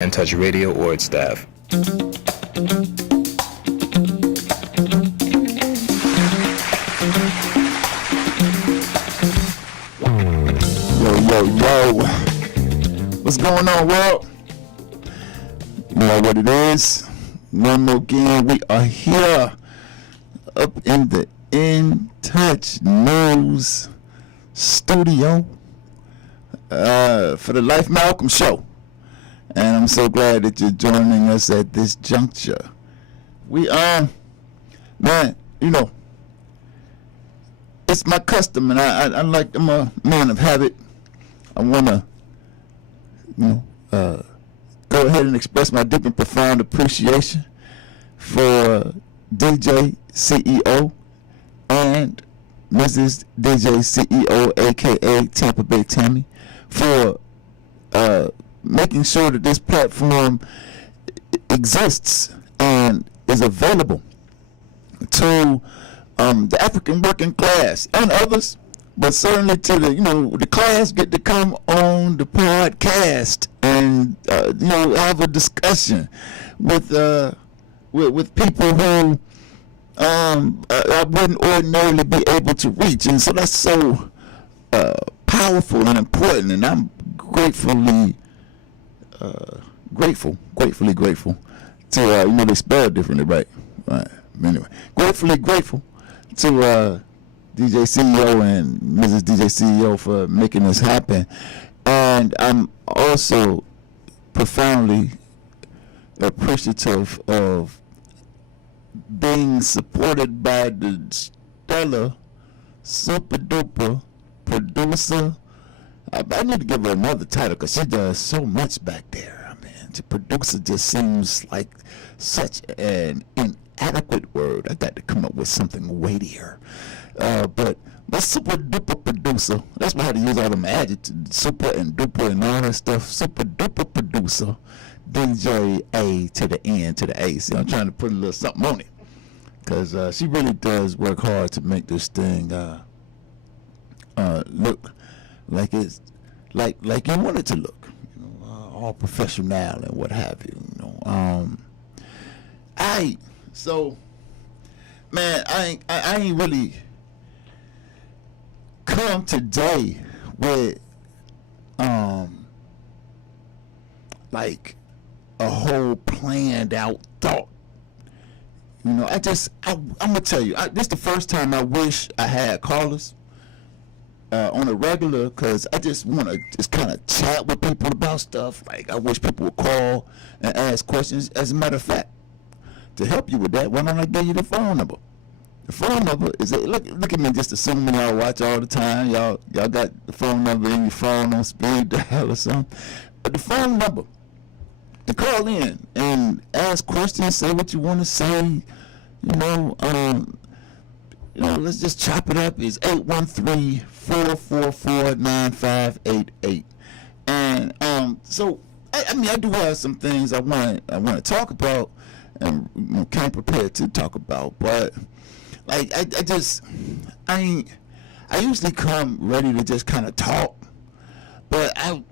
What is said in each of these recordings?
In Touch Radio or its staff. Yo. What's going on, world? You know what it is. One more again, we are here up in the In Touch News studio for the Life Malcolm Show. And I'm so glad that you're joining us at this juncture. We man, you know, it's my custom, and I'm a man of habit. I wanna, go ahead and express my deep and profound appreciation for DJ CEO and Mrs. DJ CEO, aka Tampa Bay Tammy, for making sure that this platform exists and is available to the African working class and others, but certainly to the class get to come on the podcast and have a discussion with people who I wouldn't ordinarily be able to reach, and so that's so powerful and important, and I'm gratefully grateful to they spell differently, right? Anyway, gratefully grateful to DJ CEO and Mrs. DJ CEO for making this happen, and I'm also profoundly appreciative of being supported by the stellar, super duper producer. I need to give her another title because she does so much back there. I mean, the producer just seems like such an inadequate word. I got to come up with something weightier. But my super duper producer, that's why I had to use all them adjectives, super and duper and all that stuff. Super duper producer, DJ A to the N to the A. See, I'm trying to put a little something on it because she really does work hard to make this thing look like it's like you want it to look, all professional and what have you. I ain't really come today with like a whole planned out thought. I'm gonna tell you, this is the first time I wish I had callers on a regular, because I just want to just kind of chat with people about stuff. Like, I wish people would call and ask questions. As a matter of fact, to help you with that, why don't I give you the phone number? The phone number is look at me just assuming y'all watch all the time. Y'all got the phone number in your phone on speed dial or something. But the phone number to call in and ask questions, say what you want to say. Let's just chop it up. It's 813-444-9588. And so I do have some things I want to talk about and kind of prepared to talk about, but like I usually come ready to just kind of talk, but I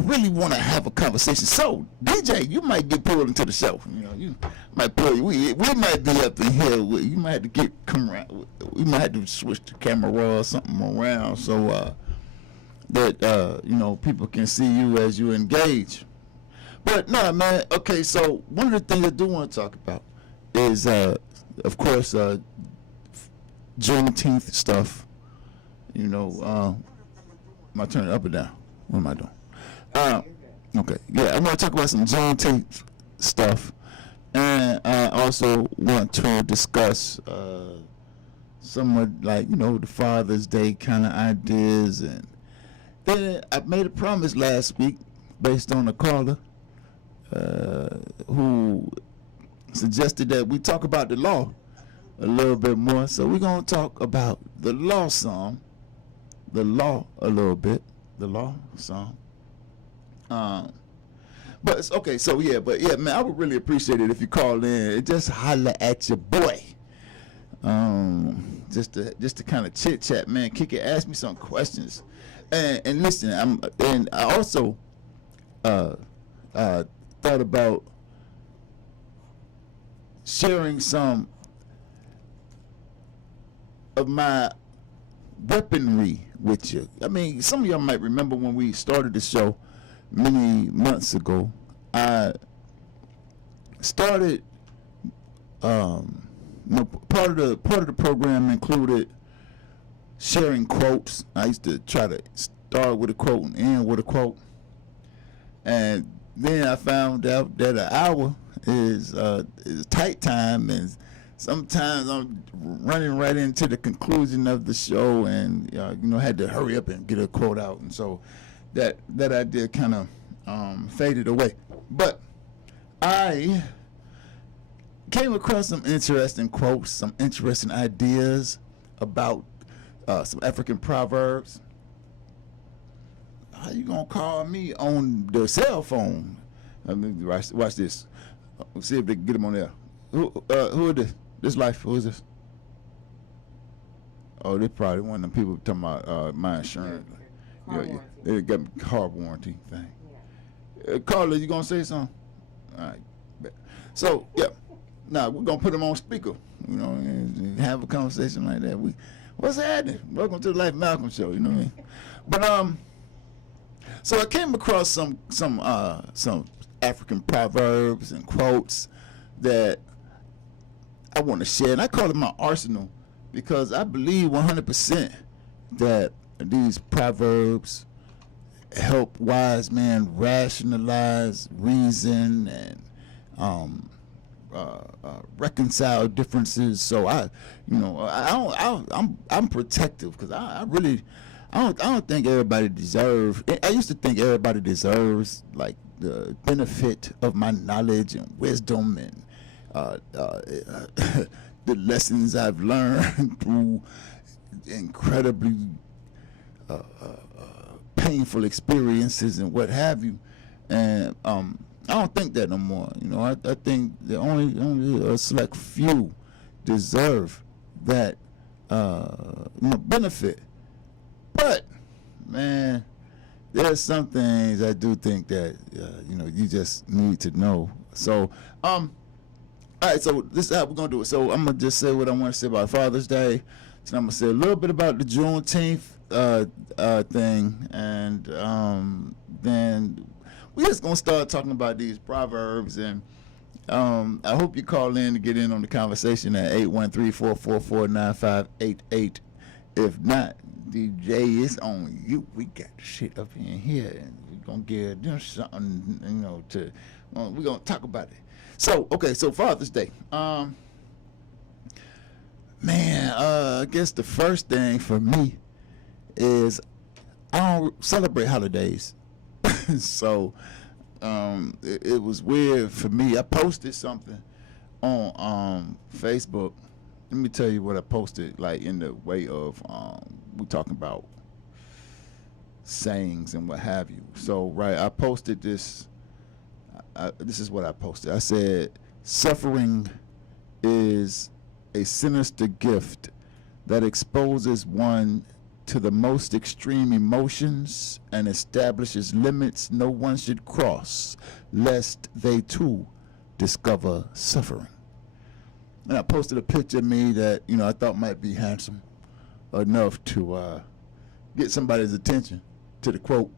really want to have a conversation. So DJ, you might get pulled into the show. You might pull. We might be up in here. You might have to come around. We might have to switch the camera or something around so that people can see you as you engage. But no, man. Okay, so one of the things I do want to talk about is, of course, Juneteenth stuff. Am I turning up or down? What am I doing? Okay, yeah, I want to talk about some Juneteenth stuff, and I also want to discuss somewhat like the Father's Day kind of ideas, and then I made a promise last week based on a caller who suggested that we talk about the law a little bit more. So we're gonna talk about the law some, the law a little bit, the law some. But it's okay. So yeah, man, I would really appreciate it if you call in and just holler at your boy. Just to kind of chit chat, man, kick it, ask me some questions, and listen. I also thought about sharing some of my weaponry with you. I mean, some of y'all might remember when we started the show many months ago. I started, part of the program included sharing quotes. I used to try to start with a quote and end with a quote, and then I found out that an hour is tight time, and sometimes I'm running right into the conclusion of the show, and had to hurry up and get a quote out, and so that idea kind of faded away. But I came across some interesting quotes, some interesting ideas about some African proverbs. How you gonna call me on the cell phone? I mean, watch this. Let's see if they can get him on there. Who is this? This life? Who is this? Oh, they probably one of them people talking about my insurance. Yeah, they got me car warranty thing. Yeah. Carla, you gonna say something? All right. So yeah, now we're gonna put them on speaker. And have a conversation like that. What's happening? Welcome to the Life Malcolm Show. You know what I mean? But so I came across some African proverbs and quotes that I want to share, and I call it my arsenal because I believe 100% that these proverbs help wise men rationalize, reason, and reconcile differences. So I'm protective because I don't think everybody deserves. I used to think everybody deserves like the benefit of my knowledge and wisdom and the lessons I've learned through incredibly painful experiences and what have you. And I don't think that no more. I think that only a select few deserve that benefit. But man, there's some things I do think that you just need to know. So all right, so this is how we're gonna do it. So I'm gonna just say what I want to say about Father's Day. So I'm gonna say a little bit about the Juneteenth thing, and then we're just gonna start talking about these proverbs. And I hope you call in to get in on the conversation at 813-444-9588. If not, DJ, it's on you. We got the shit up in here, and we're gonna give them something, we're gonna talk about it. So, okay, so Father's Day. I guess the first thing for me is I don't celebrate holidays. So, it was weird for me. I posted something on Facebook. Let me tell you what I posted, like in the way of we're talking about sayings and what have you. So, right, I posted this. This is what I posted. I said, suffering is a sinister gift that exposes one to the most extreme emotions and establishes limits no one should cross, lest they too discover suffering. And I posted a picture of me that I thought might be handsome enough to get somebody's attention to the quote.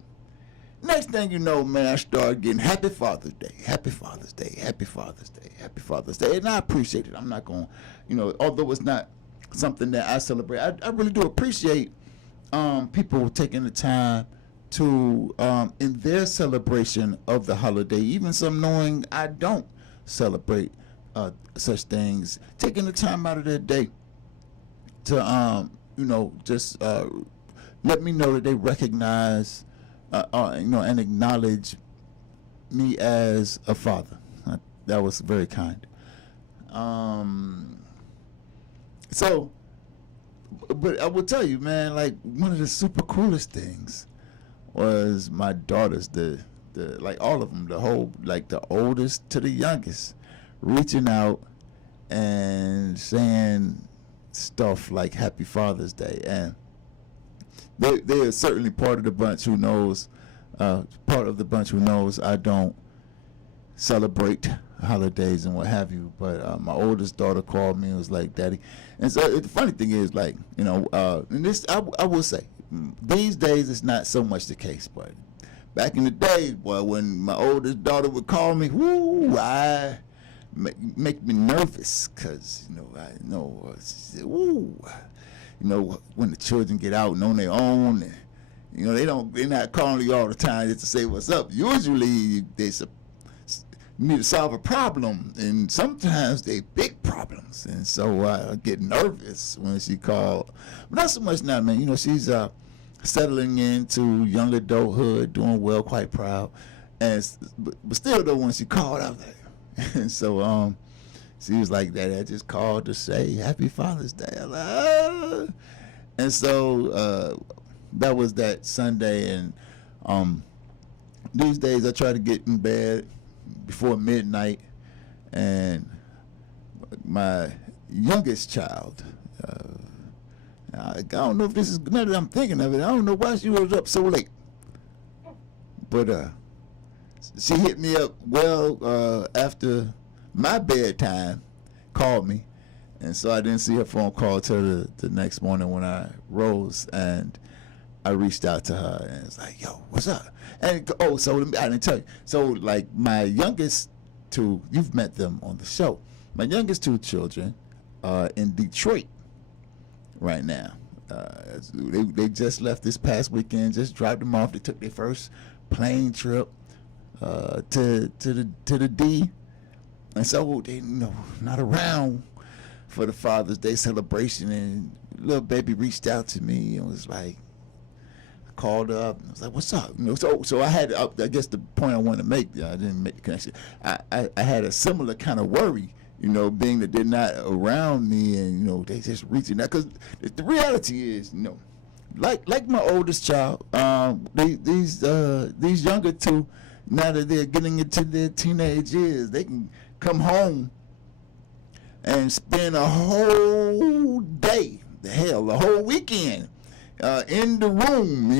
Next thing you know, man, I started getting Happy Father's Day, Happy Father's Day, Happy Father's Day, Happy Father's Day. And I appreciate it. I'm not going to, although it's not something that I celebrate, I really do appreciate people taking the time to, in their celebration of the holiday, even some knowing I don't celebrate such things, taking the time out of their day to, just let me know that they recognize and acknowledge me as a father. That was very kind. So, but I will tell you, man, like one of the super coolest things was my daughters, the like all of them, the whole, like the oldest to the youngest, reaching out and saying stuff like Happy Father's Day. And they are certainly part of the bunch who knows I don't celebrate holidays and what have you. But my oldest daughter called me and was like, "Daddy," and so the funny thing is, like, and this I will say, these days it's not so much the case, but back in the day, boy, when my oldest daughter would call me, whoo, I make me nervous, cause I know, when the children get out and on their own, and they're not calling you all the time just to say what's up. Usually they need to solve a problem, and sometimes they big problems, and so I get nervous when she called. But not so much now, man. She's settling into young adulthood, doing well, quite proud, but still though, when she called, I was like, and so she was like, "Daddy, I just called to say Happy Father's Day." I'm like, "Ah." And so that was that Sunday, and these days I try to get in bed before midnight, and my youngest child, I don't know if this is, now that I'm thinking of it, I don't know why she was up so late, but she hit me up well after my bedtime, called me, and so I didn't see her phone call till the next morning when I rose, and I reached out to her and it's like, "Yo, what's up?" And so I didn't tell you. So like my youngest two, you've met them on the show. My youngest two children are in Detroit right now. They just left this past weekend. Just dropped them off. They took their first plane trip to the D, and so they not around for the Father's Day celebration. And little baby reached out to me and was like, called her up and I was like, "What's up?" So I had, I guess the point I wanted to make, I didn't make the connection. I had a similar kind of worry, being that they're not around me, and they just reaching out, because the reality is, like my oldest child, these younger two, now that they're getting into their teenage years, they can come home and spend a whole day, a whole weekend in the room,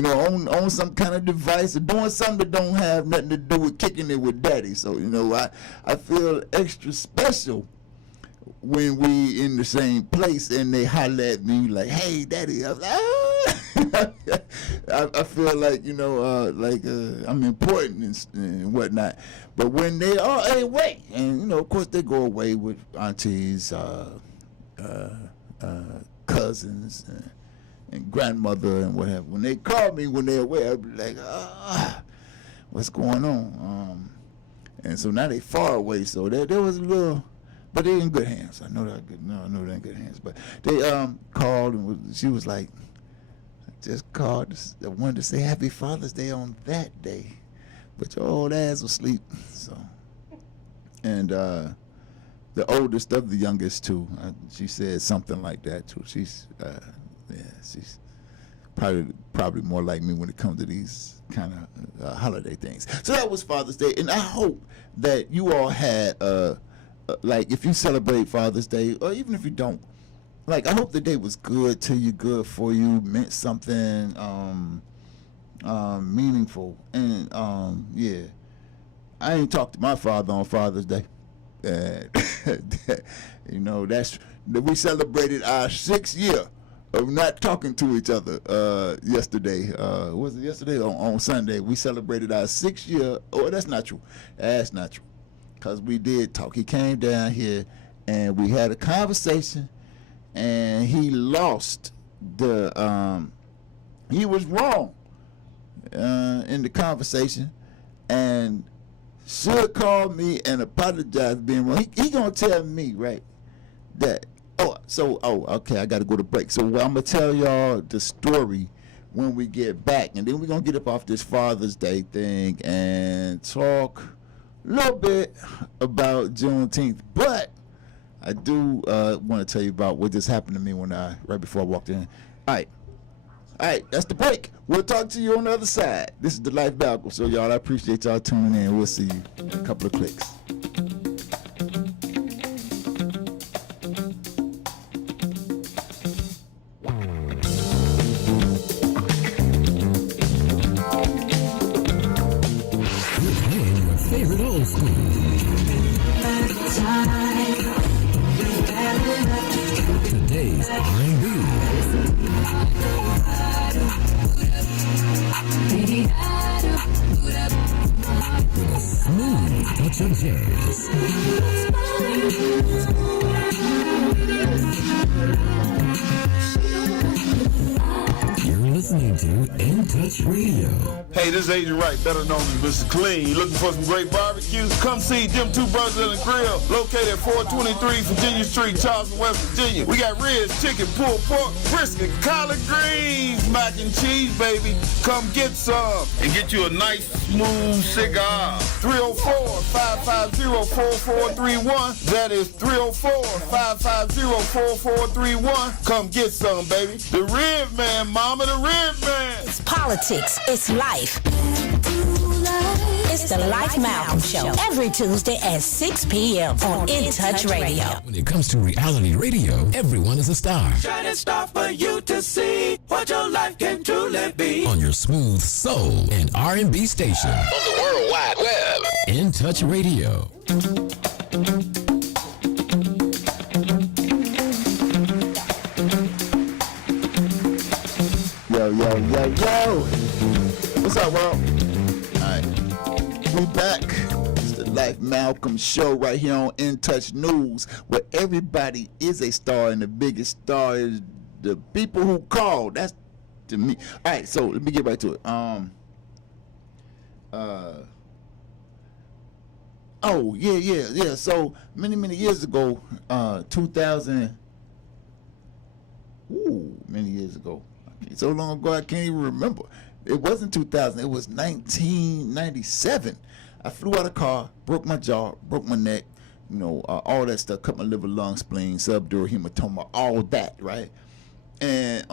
on some kind of device or doing something that don't have nothing to do with kicking it with daddy. So, I feel extra special when we in the same place and they holler at me like, "Hey, daddy." I'm like, "Ah." I feel like, I'm important and whatnot. But when they are away, and, of course they go away with aunties, cousins, and grandmother and whatever. When they call me when they're away, I'll be like, "What's going on?" And so now they far away, so there was a little, but they in good hands. I know they're good. No, I know they're in good hands. But they called, and she was like, "I just called. I wanted to say Happy Father's Day on that day, but your old ass was asleep." So, and the oldest of the youngest two, she said something like that too. She's she's probably more like me when it comes to these kind of holiday things. So that was Father's Day, and I hope that you all had like, if you celebrate Father's Day, or even if you don't, like, I hope the day was good to you, good for you, meant something meaningful. And yeah, I ain't talked to my father on Father's Day. We celebrated our 6th year of not talking to each other yesterday. Was it yesterday? On Sunday, we celebrated our 6th year. Oh, that's not true. That's not true. Because we did talk. He came down here and we had a conversation, and he lost the, he was wrong in the conversation, and should call me and apologize for being wrong. He gonna tell me, right, that, okay, I gotta go to break. So I'm gonna tell y'all the story when we get back, and then we're gonna get up off this Father's Day thing and talk a little bit about Juneteenth. But I do want to tell you about what just happened to me right before I walked in. All right, that's the break. We'll talk to you on the other side. This is the Life Balcony. So y'all, I appreciate y'all tuning in. We'll see you in a couple of clicks. Favorite old school. Today's R&B. With a smooth touch of jazz. You're listening to In Touch Radio. Hey, this is Agent Wright, better known as Mr. Clean. You looking for some great barbecue? Come see them two brothers in the grill, located at 423 Virginia Street, Charleston, West Virginia. We got ribs, chicken, pulled pork, brisket, collard greens, mac and cheese, baby. Come get some and get you a nice, smooth cigar. 304-550-4431. That is 304-550-4431. Come get some, baby. The Rib Man, mama, the Rib Man. It's politics. It's life. It's the Life Malcolm Show. Every Tuesday at 6 p.m. on In Touch Radio. When it comes to reality radio, everyone is a star. Shining star for you to see what your life can truly be. On your smooth soul and R&B station. On the World Wide Web. In Touch Radio. Yo. What's up, world? Alright. We back. It's the Life Malcolm Show right here on In Touch News, where everybody is a star and the biggest star is the people who call. That's to me. Alright, so let me get right to it. Oh, yeah. So many years ago, 2000. Many years ago. So long ago I can't even remember. It wasn't 2000. It was 1997. I flew out of car, broke my jaw, broke my neck, all that stuff, cut my liver, lung, spleen, subdural hematoma, all that, right? And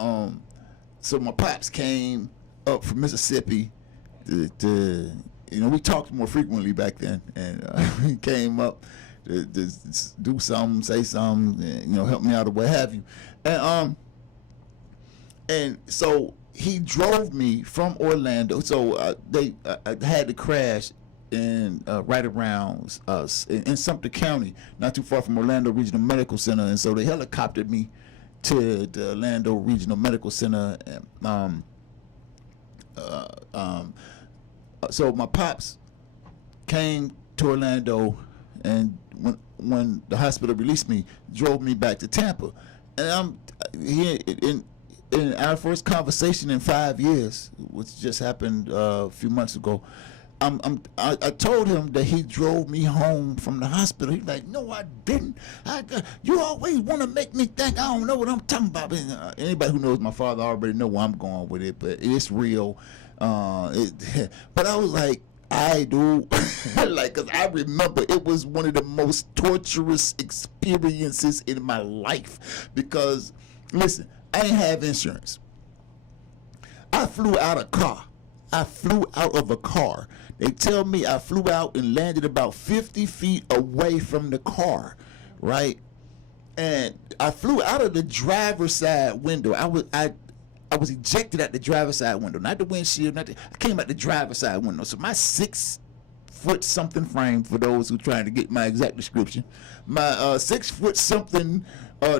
so my pops came up from Mississippi to we talked more frequently back then, and he came up to do something, say something, and, help me out or what have you. And so he drove me from Orlando. So I had to crash in right around us in Sumter County, not too far from Orlando Regional Medical Center. And so they helicoptered me to the Orlando Regional Medical Center. So my pops came to Orlando, and when the hospital released me, drove me back to Tampa. And I'm here in our first conversation in 5 years, which just happened a few months ago. I told him that he drove me home from the hospital. He's like, "No, I didn't. You always want to make me think I don't know what I'm talking about." Anybody who knows my father already know where I'm going with it, but it's real. But I was like, I do, because I remember it was one of the most torturous experiences in my life. Because, listen, I didn't have insurance. I flew out of a car. They tell me I flew out and landed about 50 feet away from the car, right? And I flew out of the driver's side window. I was ejected at the driver's side window, not the windshield. I came out the driver's side window. So my 6-foot something frame, for those who trying to get my exact description, my 6-foot something,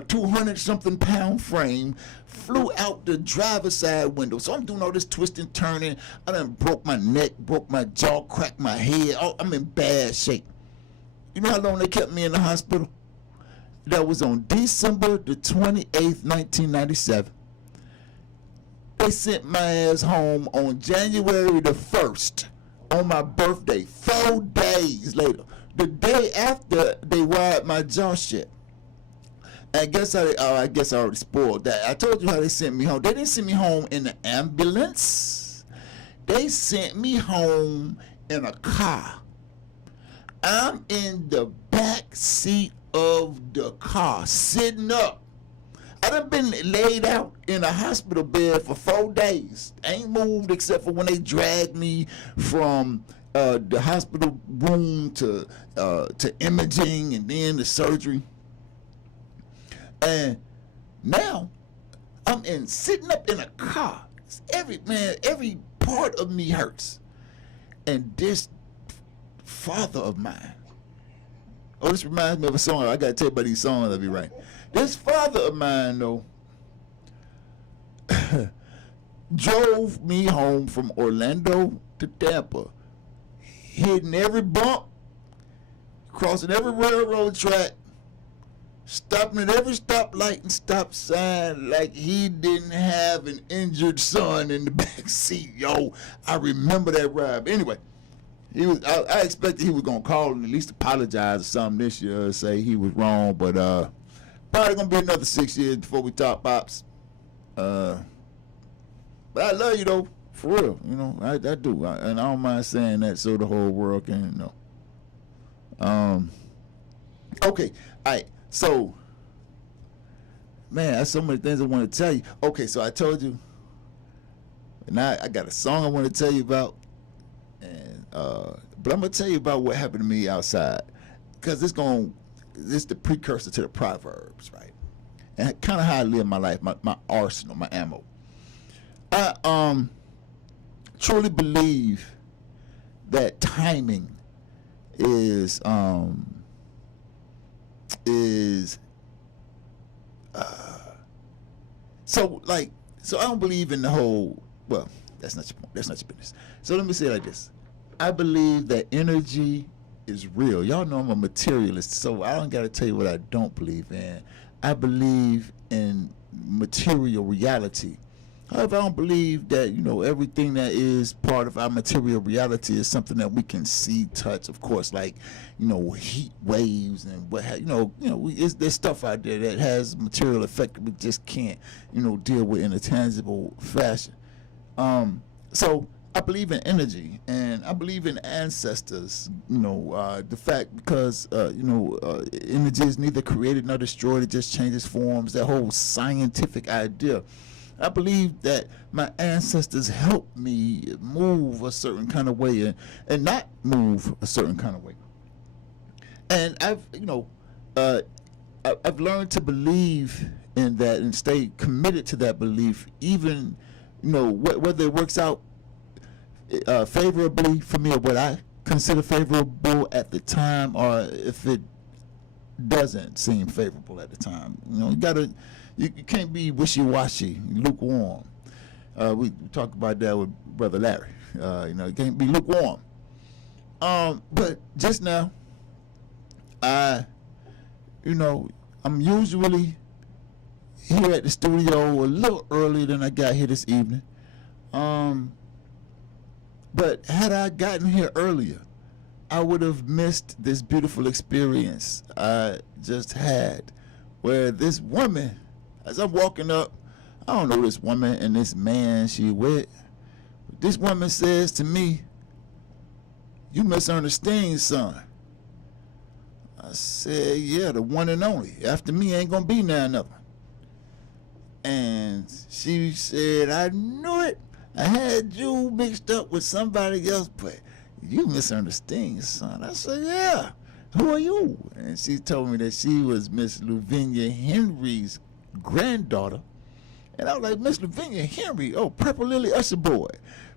200 something pound frame flew out the driver's side window. So I'm doing all this twisting, turning. I done broke my neck, broke my jaw, cracked my head. I'm in bad shape. You know how long they kept me in the hospital? That was on December the 28th, 1997. They sent my ass home on January the 1st, on my birthday, 4 days later. The day after, they wired my jaw shut. I guess I already spoiled that. I told you how they sent me home. They didn't send me home in an ambulance. They sent me home in a car. I'm in the back seat of the car, sitting up. I done been laid out in a hospital bed for 4 days. Ain't moved except for when they dragged me from the hospital room to imaging and then the surgery. And now I'm sitting up in a car. Every part of me hurts. And this father of mine Oh, this reminds me of a song. I gotta tell you about these songs I'll be right. This father of mine, though, drove me home from Orlando to Tampa, hitting every bump, crossing every railroad track, stopping at every stoplight and stop sign like he didn't have an injured son in the back seat, yo. I remember that ride. But anyway, he was. I expected he was gonna call and at least apologize or something this year, say he was wrong. But probably gonna be another 6 years before we talk pops. But I love you though, for real. You know, I do, and I don't mind saying that so the whole world can know. Okay, all right. So, man, there's so many things I want to tell you. Okay, so I told you, and I got a song I want to tell you about, and but I'm gonna tell you about what happened to me outside, because this the precursor to the Proverbs, right? And kind of how I live my life, my arsenal, my ammo. I truly believe that timing is so I don't believe in the whole, well, that's not your point, that's not your business. So let me say it like this. I believe that energy is real. Y'all know I'm a materialist, so I don't gotta tell you what I don't believe in. I believe in material reality. However, I don't believe that, you know, everything that is part of our material reality is something that we can see, touch, of course, like, you know, heat waves and what have, there's stuff out there that has material effect that we just can't, you know, deal with in a tangible fashion. So I believe in energy, and I believe in ancestors, you know, the fact because, energy is neither created nor destroyed, it just changes forms, that whole scientific idea. I believe that my ancestors helped me move a certain kind of way and not move a certain kind of way. And I've learned to believe in that and stay committed to that belief, even, you know, whether it works out favorably for me or what I consider favorable at the time, or if it doesn't seem favorable at the time. You know, you can't be wishy-washy, lukewarm. We talked about that with Brother Larry. You can't be lukewarm. But just now, I'm usually here at the studio a little earlier than I got here this evening. But had I gotten here earlier, I would have missed this beautiful experience I just had, where this woman, as I'm walking up, I don't know this woman and this man she with, but this woman says to me, "You Miss Ernestine's son." I said, "Yeah, the one and only. After me ain't gonna be now another." And she said, "I knew it. I had you mixed up with somebody else, but you Miss Ernestine's son." I said, "Yeah. Who are you?" And she told me that she was Miss Lavinia Henry's granddaughter. And I was like, "Miss Lavinia Henry? Oh, Purple Lily Usher boy.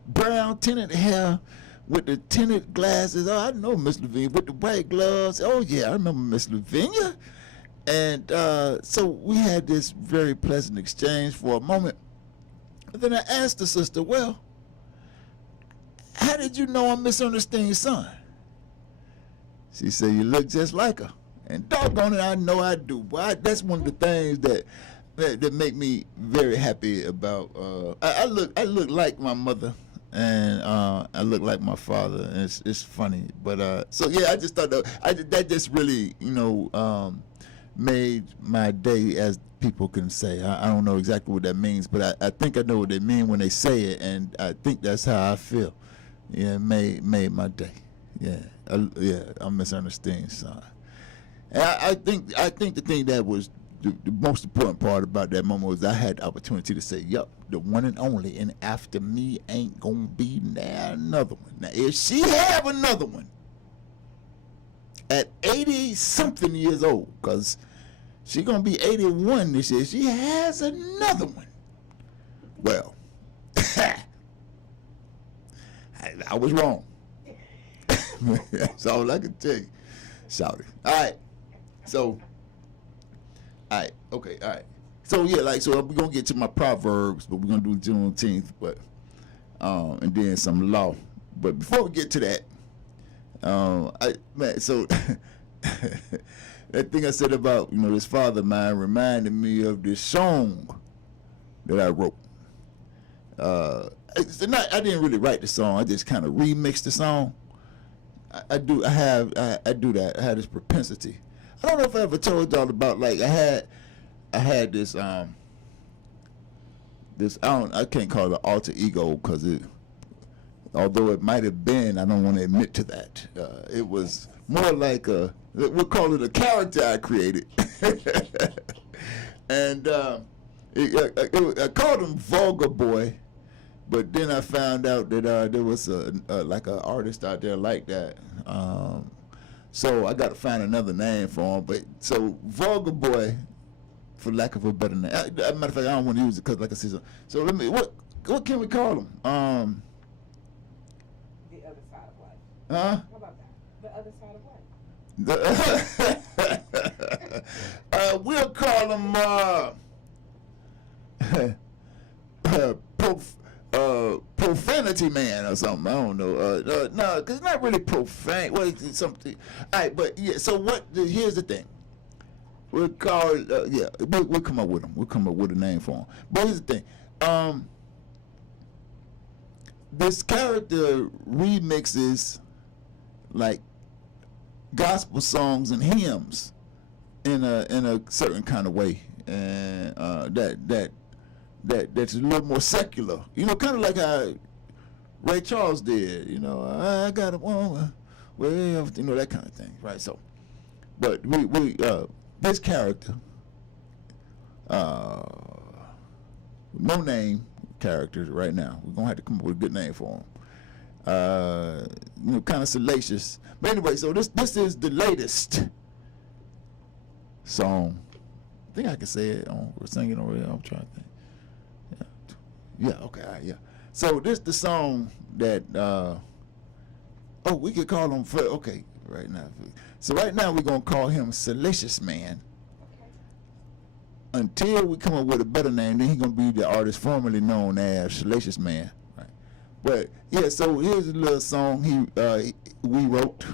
Brown tinted hair with the tinted glasses. Oh, I know Miss Lavinia with the white gloves. Oh, yeah, I remember Miss Lavinia." And so we had this very pleasant exchange for a moment. And then I asked the sister, "Well, how did you know I'm Miss Ernestine's son?" She said, "You look just like her." And doggone it, I know I do. But that's one of the things that make me very happy about. I look like my mother, and I look like my father, and it's funny. But so yeah, I just thought that just really, made my day, as people can say. I don't know exactly what that means, but I think I know what they mean when they say it, and I think that's how I feel. Yeah, made my day. Yeah, I'm Miss Ernestine's son. And I think the thing that was the most important part about that moment was I had the opportunity to say, "Yup, the one and only, and after me ain't gonna be now another one." Now, if she have another one at 80-something years old, because she gonna be 81 this year, she has another one. Well, I was wrong. That's all I can tell you. Shouty. All right. So, all right. Okay. All right. So yeah, like so we're gonna get to my proverbs, but we're gonna do Juneteenth, but and then some law. But before we get to that, so that thing I said about this father of mine reminded me of this song that I wrote. I didn't really write the song. I just kind of remixed the song. I do that. I had this propensity. I don't know if I ever told y'all about I had this I can't call it an alter ego because although it might have been, I don't want to admit to that. It was more like we'll call it a character I created. And I called him Vulgar Boy, but then I found out that there was like an artist out there like that. So I got to find another name for him. But so Vulgar Boy, for lack of a better name. As a matter of fact, I don't want to use it because, like I said, so let me. What can we call him? The other side of life. Huh? How about that? The other side of life. We'll call him Profanity Man or something. I don't know. No, because it's not really profane. Well, it's something. All right, but yeah. So here's the thing. We'll call it. We'll come up with him. We'll come up with a name for him. But here's the thing. This character remixes like gospel songs and hymns in a certain kind of way, and that's a little more secular. Kind of like how Ray Charles did. I got a woman, well, that kind of thing, right? So, but we this character, no name character right now. We're gonna have to come up with a good name for him. Kind of salacious. But anyway, so this is the latest song. I think I can say it. We're singing over there. I'm trying to think. Yeah. Okay. All right, yeah. So this the song that. We could call him. Okay. Right now. So right now we're gonna call him Salacious Man. Until we come up with a better name, then he's gonna be the artist formerly known as Salacious Man. Right. But yeah. So here's a little song we wrote.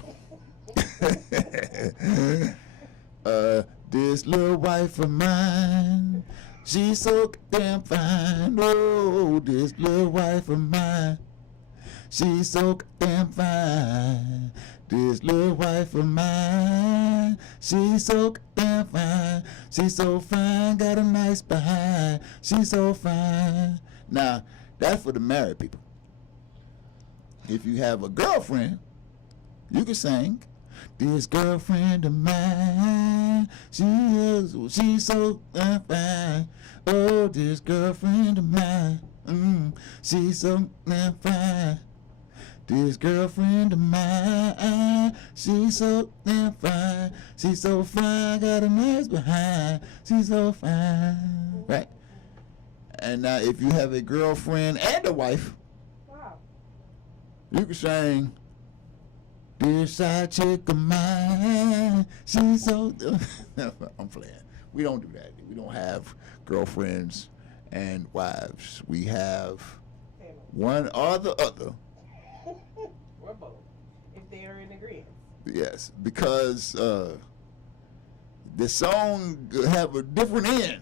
This little wife of mine, she's so damn fine. Oh, this little wife of mine, she's so damn fine. This little wife of mine, she's so damn fine. She's so fine, got a nice behind. She's so fine. Now, that's for the married people. If you have a girlfriend, you can sing. This girlfriend of mine, she's so damn fine. Oh, this girlfriend of mine, she's so damn fine. This girlfriend of mine, she's so damn fine. She's so fine, got a nice behind. She's so fine, right? And now, if you have a girlfriend and a wife, Wow. you can sing. This side chick of mine, she's so. I'm playing. We don't do that. We don't have girlfriends and wives. We have one or the other. Or both, if they are in agreement. Yes, because the song have a different end.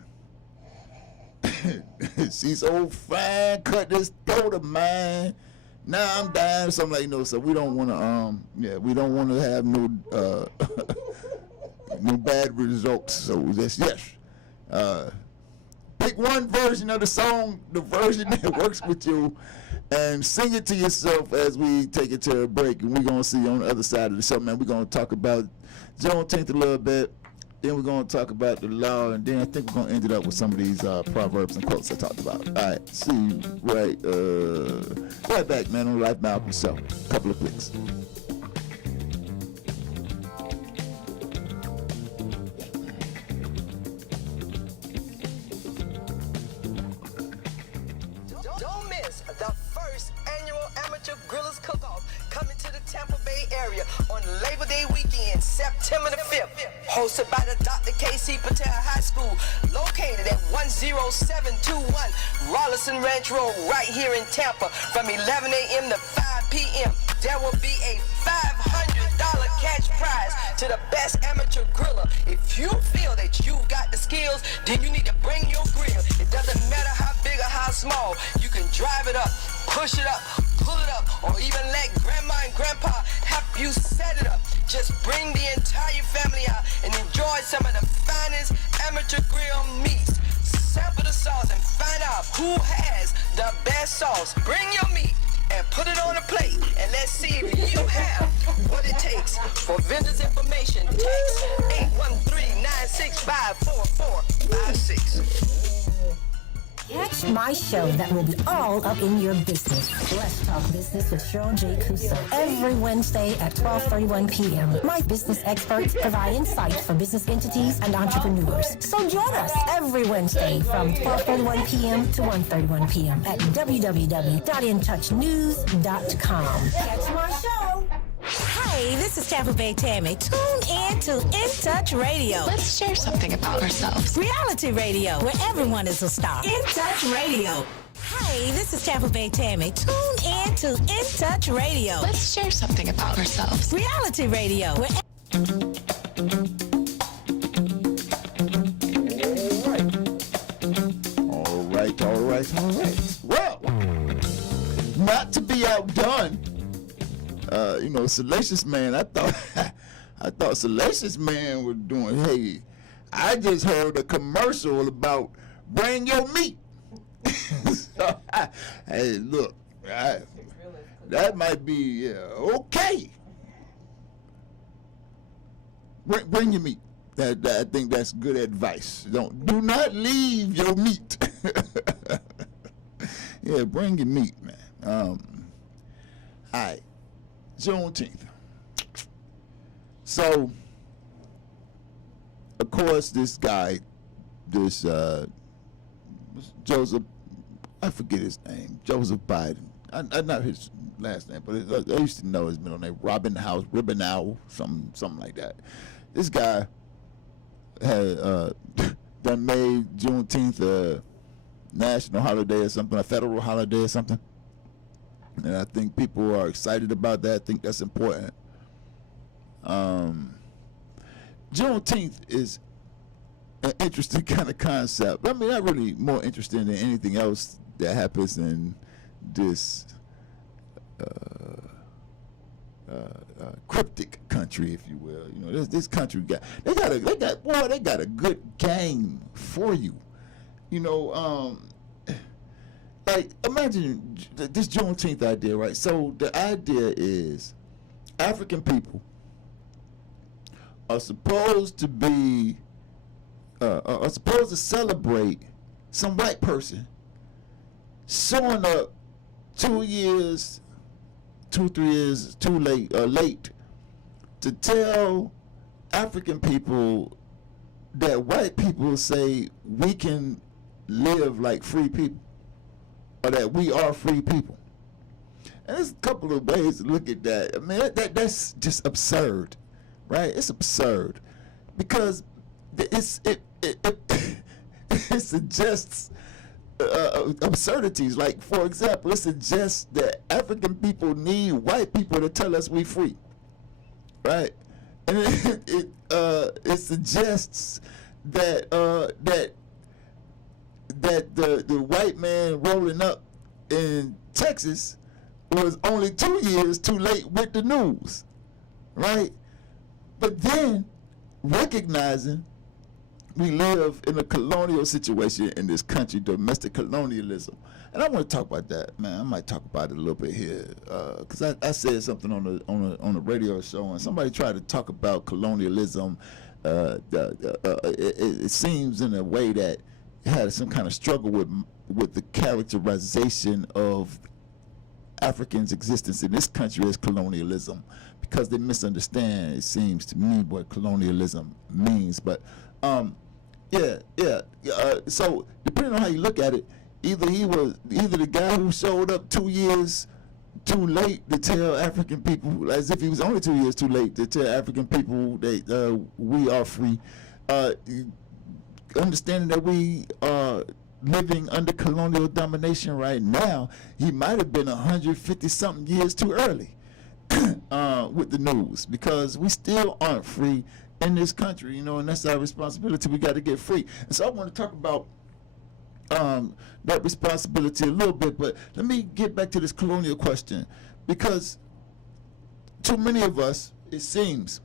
She's so fine, cut this throat of mine. Now I'm dying, something like so we don't want to we don't want to have no no bad results. So that's yes. Pick one version of the song, the version that works with you, and sing it to yourself as we take it to a break. And we're gonna see you on the other side of the show, man. We're gonna talk about Juneteenth a little bit. Then we're going to talk about the law, and then I think we're going to end it up with some of these proverbs and quotes I talked about. All right, see you right back, man, on Life Malcolm Show. Couple of clicks. Don't miss the first annual Amateur Grillers Cook-Off coming to the Tampa Bay area on Labor Day weekend, September Hosted by the Dr. K.C. Patel High School, located at 10721 Rollison Ranch Road, right here in Tampa, from 11 a.m. to 5 p.m. There will be a $500 cash prize to the best amateur griller. If you feel that you got the skills, then you need to bring your grill. It doesn't matter how big or how small. You can drive it up, push it up, pull it up, or even let grandma and grandpa help you set it up. Just bring the entire family out and enjoy some of the finest amateur grill meats. Sample the sauce and find out who has the best sauce. Bring your meat and put it on a plate, and let's see if you have what it takes. For vendors information, text 813-965-4456. Catch my show that will be all up in your business. Let's Talk Business with Cheryl J. Kuso. Every Wednesday at 12:31 p.m. My business experts provide insights for business entities and entrepreneurs. So join us every Wednesday from 12:31 p.m. to 1:31 p.m. at www.intouchnews.com. Catch my show. Hey, this is Tampa Bay Tammy. Tune in to In Touch Radio. Let's share something about ourselves. Reality radio, where everyone is a star. In Touch Radio. Hey, this is Tampa Bay Tammy. Tune in to In Touch Radio. Let's share something about ourselves. Reality radio, where All right. Well, not to be outdone. Salacious Man, I thought Salacious Man was doing, hey, I just heard a commercial about bring your meat. So, hey, look, that might be, okay. Bring your meat. I think that's good advice. Do not leave your meat. Yeah, bring your meat, man. All right. Juneteenth. So, of course, this guy, Joseph, I forget his name, Joseph Biden. I not his last name, but I used to know his middle name, Ribbenow, something like that. This guy had done made Juneteenth a national holiday or something, a federal holiday or something. And I think people are excited about that. I think that's important. Juneteenth is an interesting kind of concept. I mean, not really more interesting than anything else that happens in this cryptic country, if you will. This country they got a good game for you. Like, imagine this Juneteenth idea, right? So the idea is African people are supposed to celebrate some white person showing up 3 years too late to tell African people that white people say we can live like free people, or that we are free people. And there's a couple of ways to look at that. I mean, that's just absurd, right? It's absurd because it suggests absurdities. Like, for example, it suggests that African people need white people to tell us we free, right? And it suggests that the white man rolling up in Texas was only 2 years too late with the news, right? But then recognizing we live in a colonial situation in this country, domestic colonialism. And I want to talk about that, man. I might talk about it a little bit here, because I said something on the radio show, and somebody tried to talk about colonialism. It seems in a way that it had some kind of struggle with the characterization of Africans' existence in this country as colonialism, because they misunderstand, it seems to me, what colonialism means. But so depending on how you look at it, either the guy who showed up 2 years too late to tell African people, as if he was only 2 years too late to tell African people that we are free. Understanding that we are living under colonial domination right now, he might have been 150-something years too early with the news, because we still aren't free in this country, you know, and that's our responsibility. We got to get free. And so I want to talk about that responsibility a little bit, but let me get back to this colonial question, because too many of us, it seems,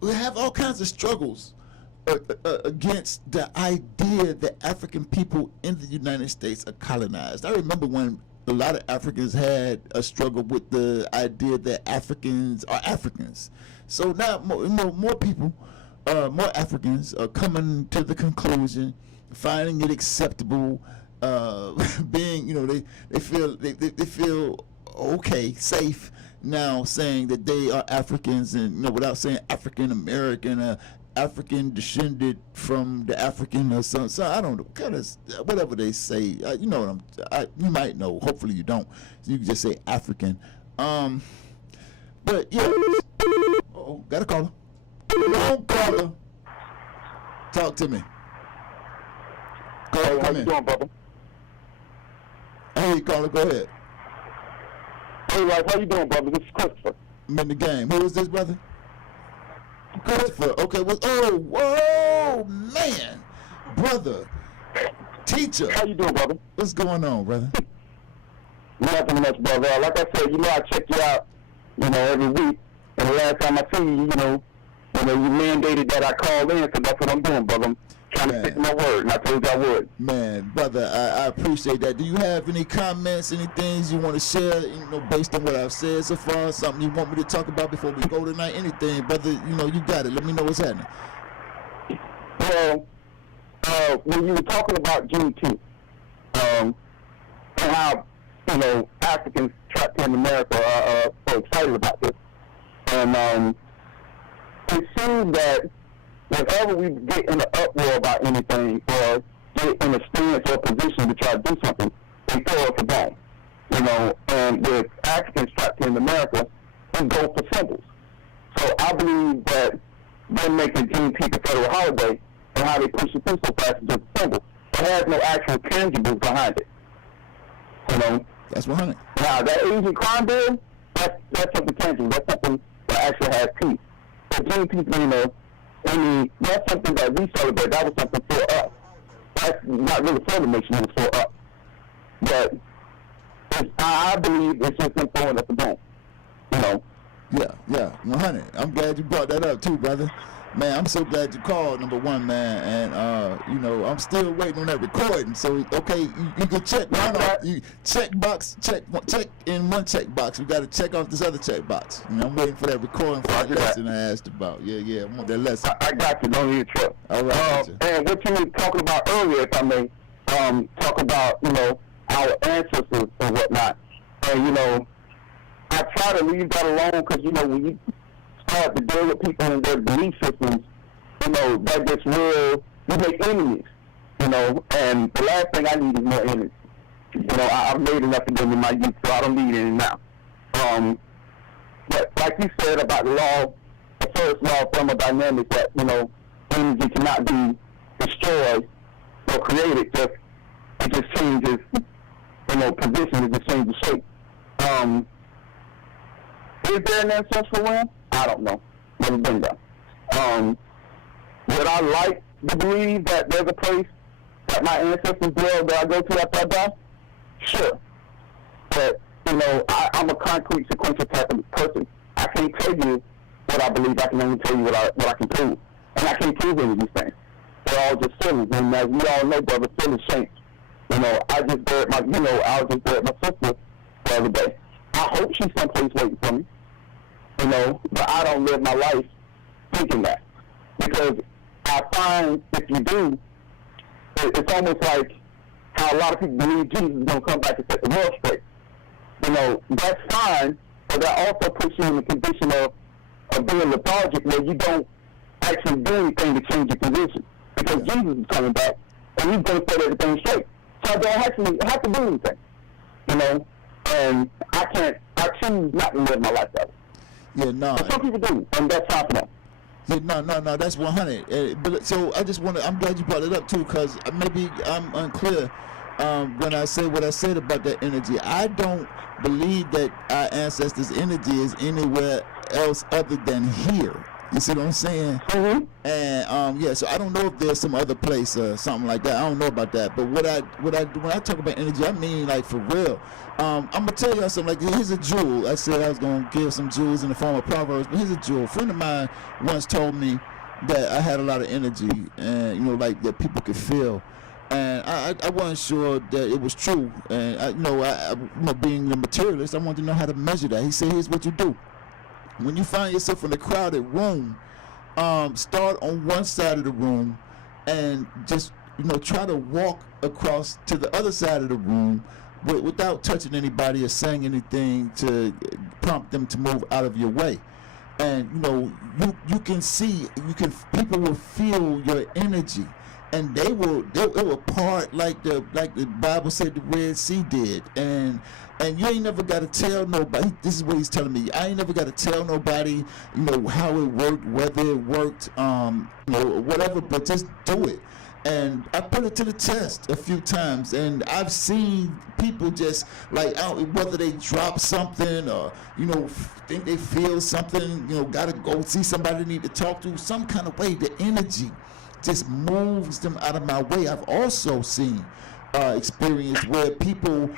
we have all kinds of struggles against the idea that African people in the United States are colonized. I remember when a lot of Africans had a struggle with the idea that Africans are Africans. So now more people, more Africans are coming to the conclusion, finding it acceptable, being, you know, they feel okay, safe now saying that they are Africans, and, you know, without saying African American, African descended from the African or something. So I don't know, kind of whatever they say. You know what you might know. Hopefully you don't. You can just say African. But yeah. Oh, got a caller. Hello, caller. Talk to me. Caller, how you doing, brother? Hey, caller, go ahead. Hey, Rice, how you doing, brother? This is Christopher. I'm in the game. Who is this, brother? Christopher. Okay. Well, oh, whoa, man, brother, teacher. How you doing, brother? What's going on, brother? Nothing much, brother. Like I said, you know, I check you out, you know, every week. And the last time I see you, you know, you mandated that I call in, so that's what I'm doing, brother. I'm trying to stick to my word, and I told you I would. Man, brother, I appreciate that. Do you have any comments, any things you want to share, you know, based on what I've said so far, something you want me to talk about before we go tonight, anything, brother, you know, you got it. Let me know what's happening. Well, when you were talking about Juneteenth, and how, you know, Africans trapped in America are so excited about this, and it seems that whenever we get in an uproar about anything or get in a stance or position to try to do something, they throw us a bone. You know, and with Africans trapped in America, we go for symbols. So I believe that them making Juneteenth a federal holiday and how they push it through so fast is just a symbol. It has no actual tangibles behind it. You know? That's 100. Now, that Asian crime bill, that's something tangible. That's something that actually has teeth. But Juneteenth, you know, I mean, that's something that we celebrate. That was something for us. That's not really for the nation, it was for us. But I believe it's just them throwing us a bone. You know? Yeah, 100. I'm glad you brought that up too, brother. Man, I'm so glad you called, number one, man. And, you know, I'm still waiting on that recording. So, okay, you can check one off. You check in one check box. We got to check off this other check box. You know, I'm waiting for that recording for that lesson I asked about. Yeah, I want that lesson. I got you. Don't need to trip. All right. And what you were talking about earlier, if I may, talk about, you know, our ancestors and whatnot. And, you know, I try to leave that alone because, you know, when you start to deal with people and their belief systems, you know, that gets real, you make enemies, you know, and the last thing I need is more enemies. You know, I've made enough of them in my youth, so I don't need any now. But like you said about the law, the first law of thermodynamics, that, you know, energy cannot be destroyed or created, it just changes, you know, position, it just changes shape. Is there an ancestral realm? I don't know. Never been there. Would I like to believe that there's a place that my ancestors dwell that I go to after I die? Sure. But, you know, I'm a concrete, sequential type of person. I can't tell you what I believe. I can only tell you what I can prove. And I can't prove any of these things. They're all just feelings. And as we all know, brother, feelings change. You know, I was just buried my sister the other day. I hope she's someplace waiting for me. You know, but I don't live my life thinking that. Because I find if you do, it's almost like how a lot of people believe Jesus is going to come back and set the world straight. You know, that's fine, but that also puts you in a condition of being lethargic where you don't actually do anything to change your position. Because Jesus is coming back, and he's going to set everything straight. So I don't actually have to do anything. you know, and I choose not to live my life that way. Yeah, no. But some people do, and that's fine for them. Yeah, no, that's 100. But so I just want to. I'm glad you brought it up too, because maybe I'm unclear when I say what I said about that energy. I don't believe that our ancestors' energy is anywhere else other than here. You see what I'm saying? Mm-hmm. And yeah, so I don't know if there's some other place or something like that. I don't know about that. But when I talk about energy, I mean like for real. I'm gonna tell y'all something. Like, here's a jewel. I said I was gonna give some jewels in the form of proverbs, but here's a jewel. A friend of mine once told me that I had a lot of energy, and you know, like that people could feel. And I wasn't sure that it was true. And I being a materialist, I wanted to know how to measure that. He said, here's what you do. When you find yourself in a crowded room, start on one side of the room and just, try to walk across to the other side of the room without touching anybody or saying anything to prompt them to move out of your way. And, you can see, people will feel your energy. And it will part like the Bible said the Red Sea did, and you ain't never got to tell nobody. This is what he's telling me. I ain't never got to tell nobody, how it worked, whether it worked, whatever. But just do it. And I put it to the test a few times, and I've seen people just like whether they drop something or think they feel something, gotta go see somebody they need to talk to, some kind of way. The energy just moves them out of my way. I've also seen experience where people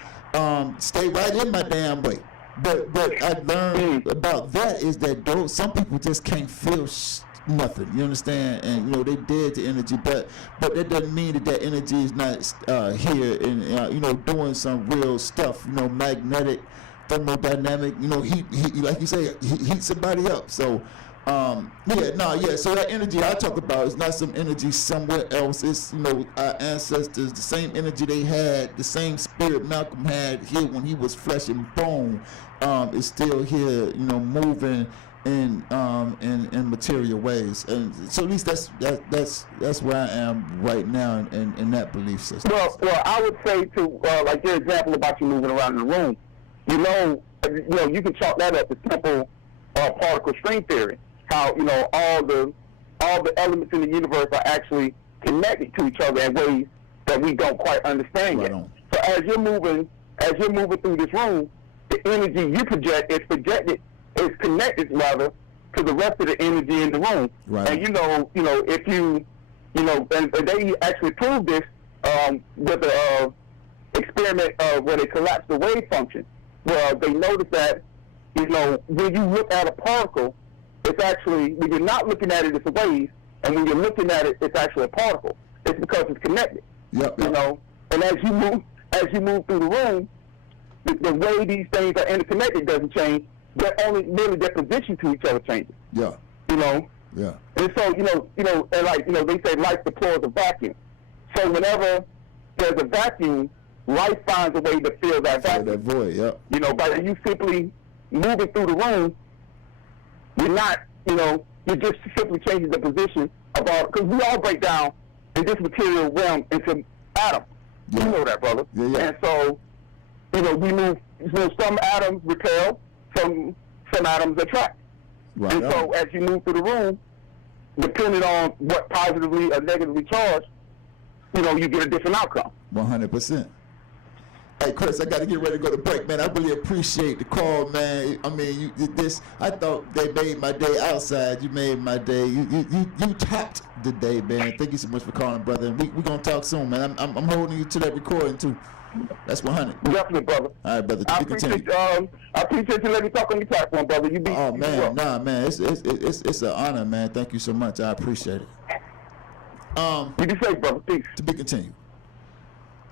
stay right in my damn way. But what I learned about that is that some people just can't feel nothing. You understand? And they dead to energy, but that doesn't mean that energy is not here and doing some real stuff. Magnetic, thermodynamic. Heat, like you say, heat somebody up. So. So that energy I talk about is not some energy somewhere else. It's, our ancestors, the same energy they had, the same spirit Malcolm had here when he was flesh and bone, is still here, moving in material ways. And so at least that's where I am right now in that belief system. Well, I would say to like your example about you moving around in the room, you can chalk that up to simple particle string theory. How all the elements in the universe are actually connected to each other in ways that we don't quite understand yet. So as you're moving through this room, the energy you project is connected rather to the rest of the energy in the room. Right. And if you and they actually proved this with the experiment where they collapsed the wave function. Well, they noticed that when you look at a particle, it's actually, when you're not looking at it, it's a wave, and when you're looking at it, it's actually a particle. It's because it's connected. Yep. And as you move through the room, the way these things are interconnected doesn't change. But only merely their position to each other changes. Yeah. Yeah. And so and they say life deploys a vacuum. So whenever there's a vacuum, life finds a way to fill that vacuum. That void. Yeah. By you simply moving through the room. You're not, you're just simply changing the position of all, because we all break down in this material realm into atoms. Yeah. You know that, brother. Yeah. And so, we move, some atoms repel, some atoms attract. Right. And so as you move through the room, depending on what positively or negatively charged, you get a different outcome. 100%. Hey, Chris, I got to get ready to go to break, man. I really appreciate the call, man. I mean, I thought they made my day outside. You made my day. You topped the day, man. Thank you so much for calling, brother. And we're going to talk soon, man. I'm holding you to that recording, too. That's 100. Definitely, brother. All right, brother. I appreciate you letting me talk on your platform, brother. You be. Oh, man. Nah, man. It's an honor, man. Thank you so much. I appreciate it. You be safe, brother. Peace. To be continued.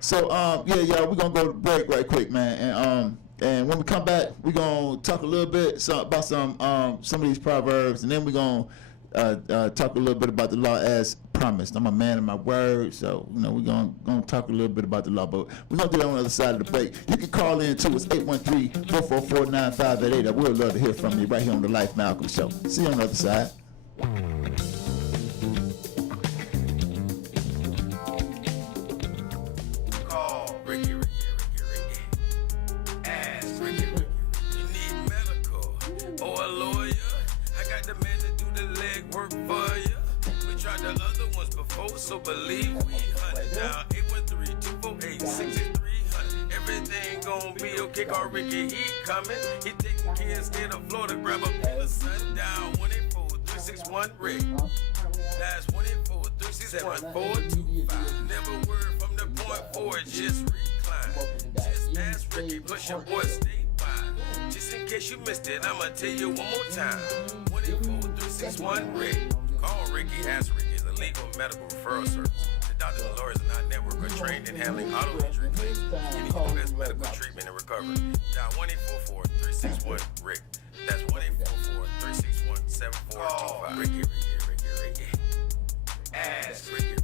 So we're gonna go to break right quick, man, and when we come back, we're gonna talk a little bit about some of these proverbs, and then we're gonna talk a little bit about the law as promised. I'm a man of my word, so we're gonna talk a little bit about the law, but we're gonna do that on the other side of the break. You can call in too. It's 813-444-9588. I would love to hear from you right here on the Life Malcolm Show. See you on the other side. folks, so believe we hunted. Down 813-248-6300. Everything gon' be okay, call Ricky, he coming. He taking kids near the Florida, grab a pill of sundown. 184-361 Rick. That's 184-367-425. Never word from the point forward, just recline. Just ask Ricky, push your boy statewide. Just in case you missed it, I'ma tell you one more time. 184-361 Rick. Call Ricky, ask Ricky. It's a legal medical referral service. The doctors and lawyers in our network are trained in handling auto injury claims, giving you the best medical treatment and recovery. Dial 1-844-361 Rick. That's 1-844-361-7425. Ricky. Ask Ricky.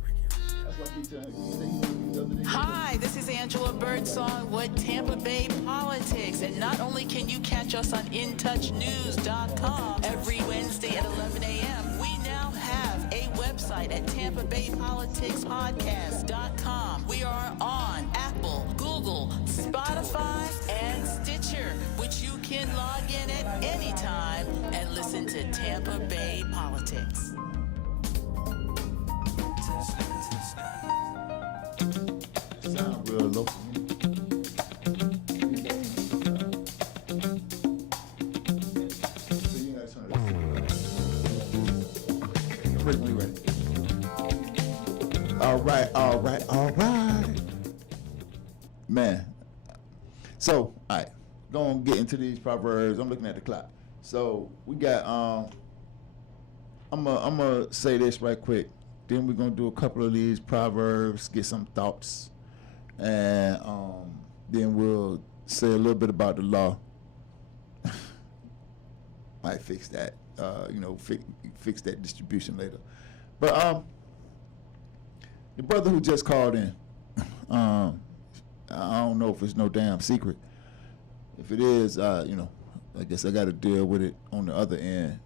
Hi, this is Angela Birdsong with Tampa Bay Politics. And not only can you catch us on InTouchNews.com every Wednesday at 11 a.m., we now have a website at TampaBayPoliticsPodcast.com. We are on Apple, Google, Spotify, and Stitcher, which you can log in at any time and listen to Tampa Bay Politics. Sound real local. All right. Man. So, all right. Gonna get into these proverbs. I'm looking at the clock. So we got I'm gonna say this right quick. Then we're gonna do a couple of these proverbs, get some thoughts, and then we'll say a little bit about the law. Might fix that, fix that distribution later. But the brother who just called in, I don't know if it's no damn secret. If it is, I guess I got to deal with it on the other end,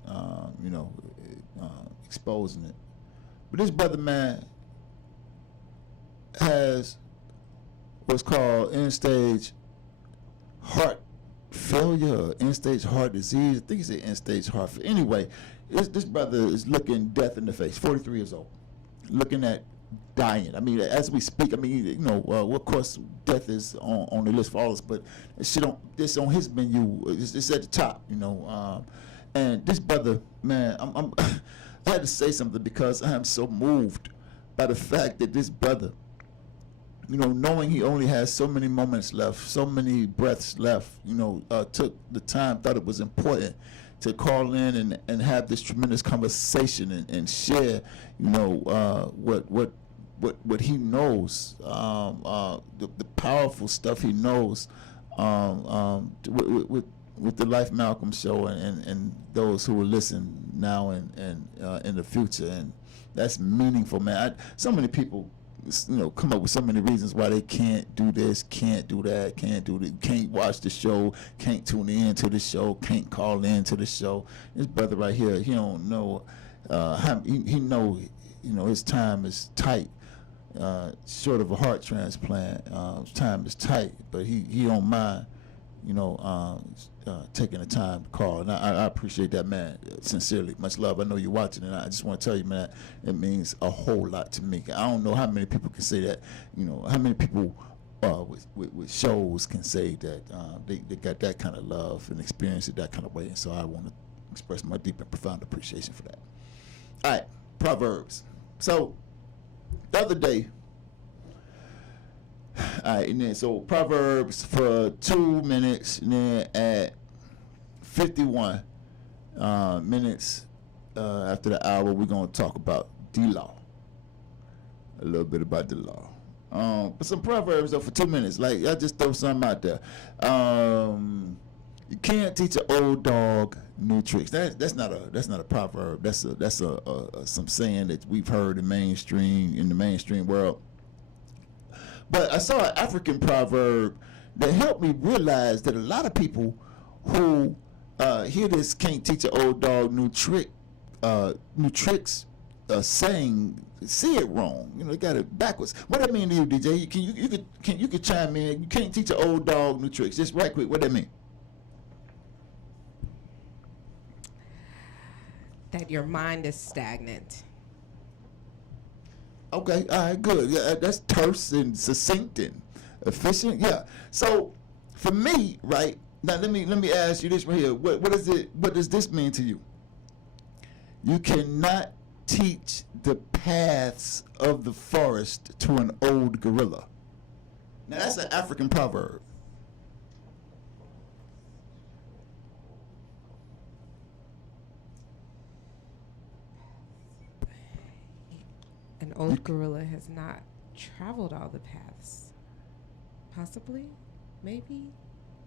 exposing it. But this brother, man, has what's called end-stage heart failure, or end-stage heart disease. I think he said end-stage heart failure. Anyway, this brother is looking death in the face, 43 years old, looking at dying. I mean, as we speak, of course, death is on the list for all of us, but this on his menu, it's at the top, and this brother, man, I had to say something because I am so moved by the fact that this brother, knowing he only has so many moments left, so many breaths left, took the time, thought it was important to call in and have this tremendous conversation and share, what he knows, the powerful stuff he knows, with the Life Malcolm show and those who will listen now and in the future, and that's meaningful, man. So many people, come up with so many reasons why they can't do this, can't do that, can't watch the show, can't tune in to the show, can't call in to the show. This brother right here, he don't know, he know, his time is tight. Short of a heart transplant, time is tight, but he don't mind, taking the time to call, and I appreciate that, man, sincerely. Much love. I know you're watching, and I just want to tell you, man, it means a whole lot to me. I don't know how many people can say that, how many people with shows can say that they got that kind of love and experience it that kind of way, and so I want to express my deep and profound appreciation for that. All right, Proverbs. So the other day, all right, and then so Proverbs for 2 minutes, and then at 51 minutes after the hour, we're going to talk about the law. A little bit about the law. But some Proverbs though for 2 minutes. Like, I just throw something out there. You can't teach an old dog new tricks. That's not a proverb. That's some saying that we've heard in the mainstream world. But I saw an African proverb that helped me realize that a lot of people who hear this "can't teach an old dog new tricks" saying see it wrong. They got it backwards. What that mean to you, DJ? You could chime in. You can't teach an old dog new tricks. Just right quick. What that mean? That your mind is stagnant. Okay, all right, good. Yeah, that's terse and succinct and efficient. Yeah. So for me, right now, let me ask you this right here. What is it? What does this mean to you? You cannot teach the paths of the forest to an old gorilla. Now that's an African proverb. An old gorilla has not traveled all the paths. Possibly, maybe,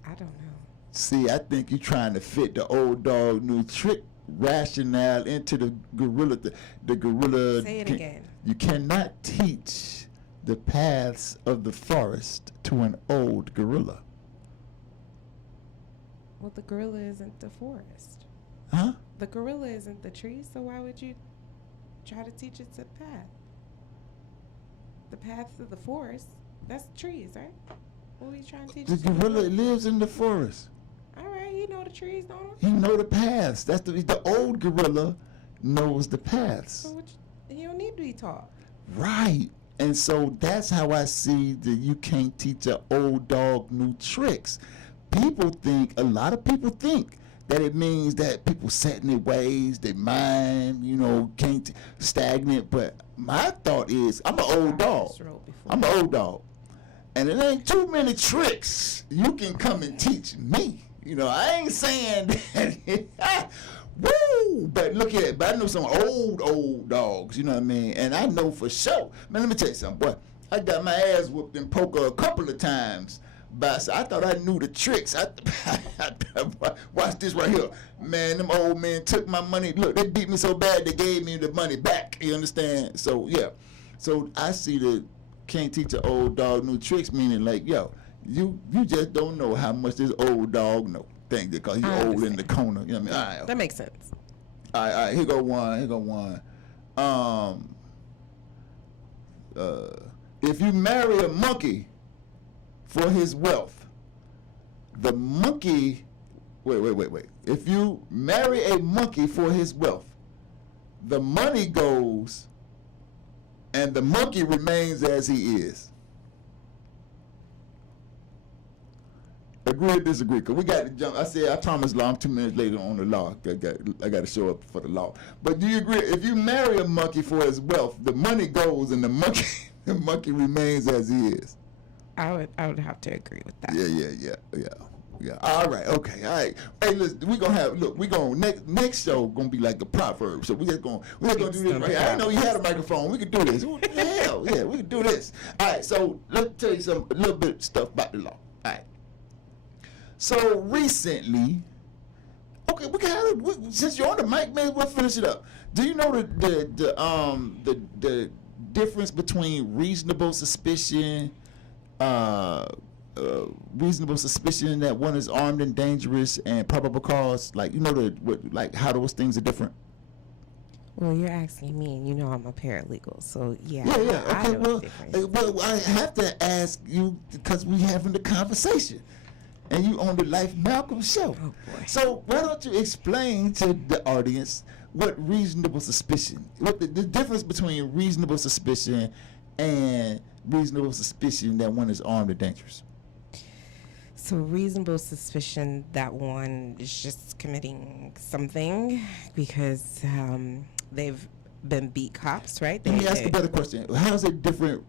I don't know. See, I think you're trying to fit the old dog new trick rationale into the gorilla. The gorilla. Say it again. You cannot teach the paths of the forest to an old gorilla. Well, the gorilla isn't the forest. Huh? The gorilla isn't the tree, so why would you try to teach it the path? The paths of the forest, that's trees, right? What are you trying to teach The it? gorilla lives in the forest. All right, you know the trees, don't you? He know the paths. That's the old gorilla knows the paths. So you don't need to be taught. Right. And so that's how I see that you can't teach an old dog new tricks. A lot of people think that it means that people set in their ways, their mind, can't stagnant. But my thought is, I'm an old dog. I'm an old dog. And it ain't too many tricks you can come and teach me. I ain't saying that. Woo! But look at it. But I know some old dogs, you know what I mean? And I know for sure. Man, let me tell you something, boy. I got my ass whooped in poker a couple of times. But I thought I knew the tricks. Watch this right here. Man, them old men took my money. Look, they beat me so bad they gave me the money back. You understand? So, yeah. So I see the can't teach an old dog new tricks, meaning like, yo, you just don't know how much this old dog know. Think because he's old in the corner. You know what I mean? All right. That makes sense. All right. Here go one. If you marry a monkey for his wealth, the monkey. Wait. If you marry a monkey for his wealth, the money goes, and the monkey remains as he is. Agree or disagree? Because we got to jump. I promised law. I'm 2 minutes later on the law. I got to show up for the law. But do you agree? If you marry a monkey for his wealth, the money goes and the monkey remains as he is. I would have to agree with that. Yeah. All right. Okay. All right. Hey, listen. Next show gonna be like a proverb. So we just gonna do this right here. I didn't know you had a microphone. We could do this. Hell yeah, we could do this. All right. So let me tell you a little bit of stuff about the law. All right. So recently, okay, since you're on the mic, man, we'll finish it up. Do you know the difference between reasonable suspicion that one is armed and dangerous, and probable cause? Like, how those things are different? Well, you're asking me, and I'm a paralegal, so yeah. Yeah. I Okay. know the difference. Well, I have to ask you because we having the conversation. And you on the Life Malcolm show. Oh, boy. So why don't you explain to the audience what reasonable suspicion, what the difference between reasonable suspicion and reasonable suspicion that one is armed and dangerous? So reasonable suspicion that one is just committing something because they've been beat cops, right? Let me ask a better question. How is it different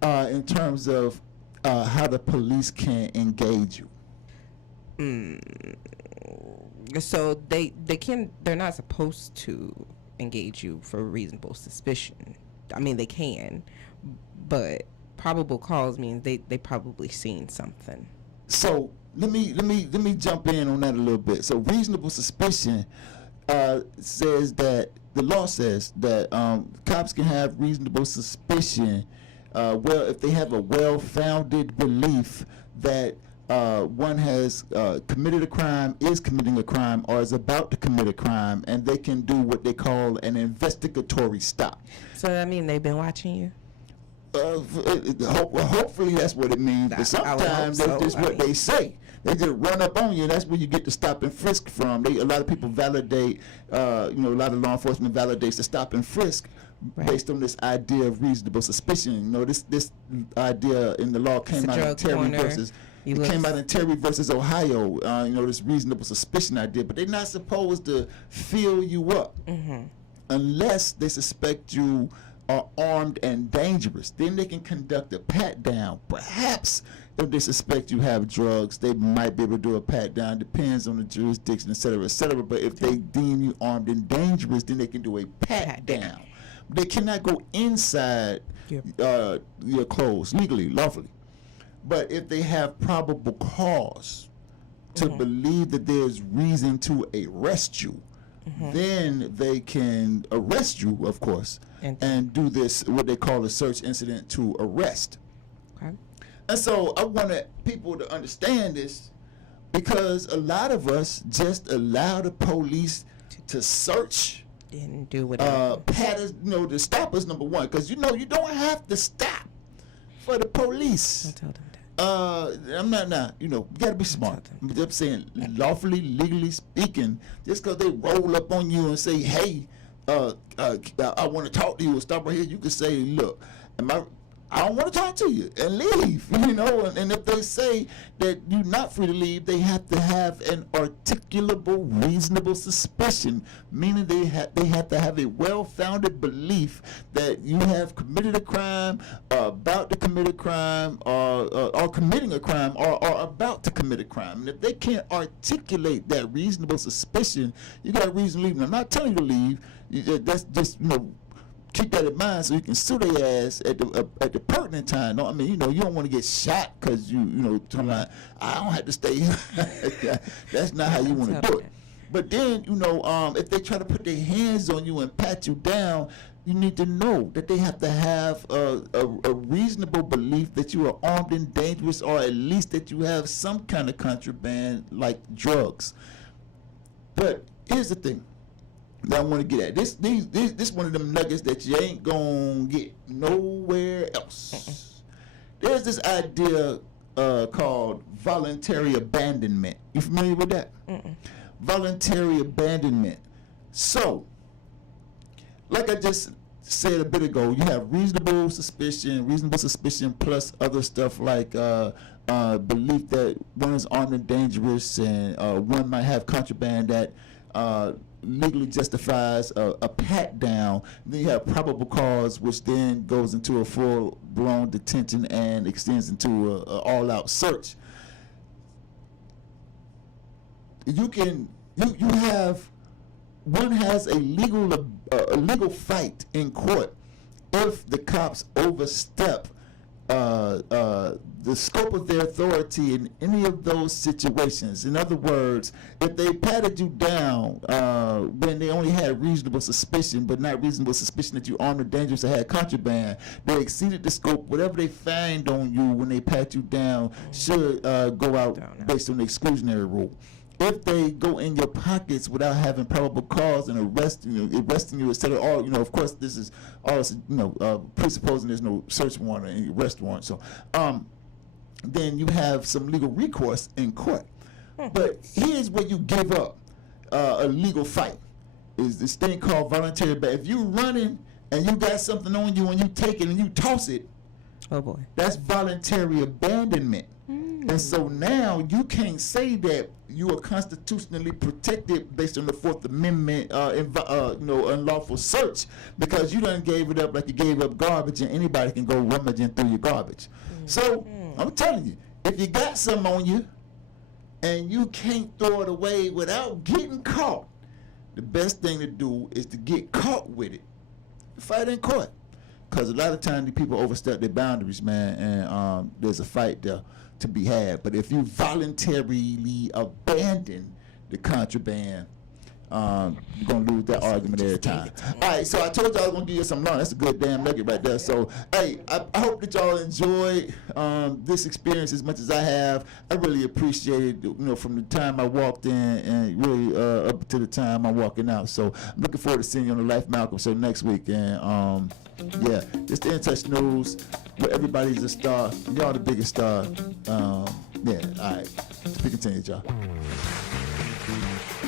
in terms of how the police can engage you? So they're not supposed to engage you for reasonable suspicion. I mean, they can, but probable cause means they probably seen something. So let me jump in on that a little bit. So reasonable suspicion says that the law says that cops can have reasonable suspicion if they have a well-founded belief that one has committed a crime, is committing a crime, or is about to commit a crime, and they can do what they call an investigatory stop. So that means they've been watching you? Hopefully that's what it means. But sometimes that's just what they say. They just run up on you, and that's where you get the stop and frisk from. A lot of people validate, a lot of law enforcement validates the stop and frisk based on this idea of reasonable suspicion. This idea in the law came out in Terry versus Ohio. This reasonable suspicion idea, but they're not supposed to fill you up unless they suspect you are armed and dangerous. Then they can conduct a pat down. Perhaps if they suspect you have drugs, they might be able to do a pat down. Depends on the jurisdiction, et cetera, et cetera. But if they deem you armed and dangerous, then they can do a pat down. They cannot go inside your clothes legally, lawfully. But if they have probable cause to believe that there's reason to arrest you, then they can arrest you, of course, and do this, what they call a search incident to arrest. Okay. And so I wanted people to understand this, because a lot of us just allow the police to search and do whatever. Pat us, to stop us, number one, because you don't have to stop for the police. Don't tell them that. I'm not now. You gotta be smart. I'm just saying, lawfully, legally speaking, just because they roll up on you and say, "Hey, I want to talk to you," or stop right here, you can say, "Look, I don't want to talk to you," and leave. And if they say that you're not free to leave, they have to have an articulable, reasonable suspicion, meaning they have to have a well-founded belief that you have committed a crime, about to commit a crime, or committing a crime, or about to commit a crime. And if they can't articulate that reasonable suspicion, you got a reason to leave. And I'm not telling you to leave. That's just keep that in mind so you can sue their ass at the pertinent time. No, I mean, you don't want to get shot because talking about, I don't have to stay here. That's not how you want to do it. But then, if they try to put their hands on you and pat you down, you need to know that they have to have a reasonable belief that you are armed and dangerous, or at least that you have some kind of contraband like drugs. But here's the thing that I want to get at. This one of them nuggets that you ain't gonna get nowhere else. There's this idea called voluntary abandonment. You familiar with that? Voluntary abandonment. So, like I just said a bit ago, you have reasonable suspicion plus other stuff like belief that one is armed and dangerous, and one might have contraband that legally justifies a pat down. Then you have probable cause, which then goes into a full-blown detention and extends into a all-out search. One has a legal fight in court if the cops overstep the scope of their authority in any of those situations. In other words, if they patted you down when they only had reasonable suspicion, but not reasonable suspicion that you armed and dangerous or had contraband, they exceeded the scope. Whatever they find on you when they pat you down should go out based on the exclusionary rule. If they go in your pockets without having probable cause and arresting you, etc., of course, this is all, presupposing there's no search warrant or any arrest warrant. So, then you have some legal recourse in court. But here's where you give up a legal fight: is this thing called voluntary abandonment. If you running and you got something on you and you take it and you toss it, oh boy, that's voluntary abandonment. And so now you can't say that you are constitutionally protected based on the Fourth Amendment, unlawful search, because you done gave it up like you gave up garbage, and anybody can go rummaging through your garbage. So I'm telling you, if you got something on you and you can't throw it away without getting caught, the best thing to do is to get caught with it. Fight in court, because a lot of times the people overstep their boundaries, man, and there's a fight there to be had. But if you voluntarily abandon the contraband, you're going to lose that argument every time. All right, so I told y'all I was going to give you some lunch. That's a good damn nugget right there. So, hey, I hope that y'all enjoyed this experience as much as I have. I really appreciate it, from the time I walked in and really up to the time I'm walking out. So, I'm looking forward to seeing you on the Life Malcolm Show next week. And, yeah, it's the In Touch News. where everybody's a star. Y'all the biggest star. Yeah, all right. We continue, y'all.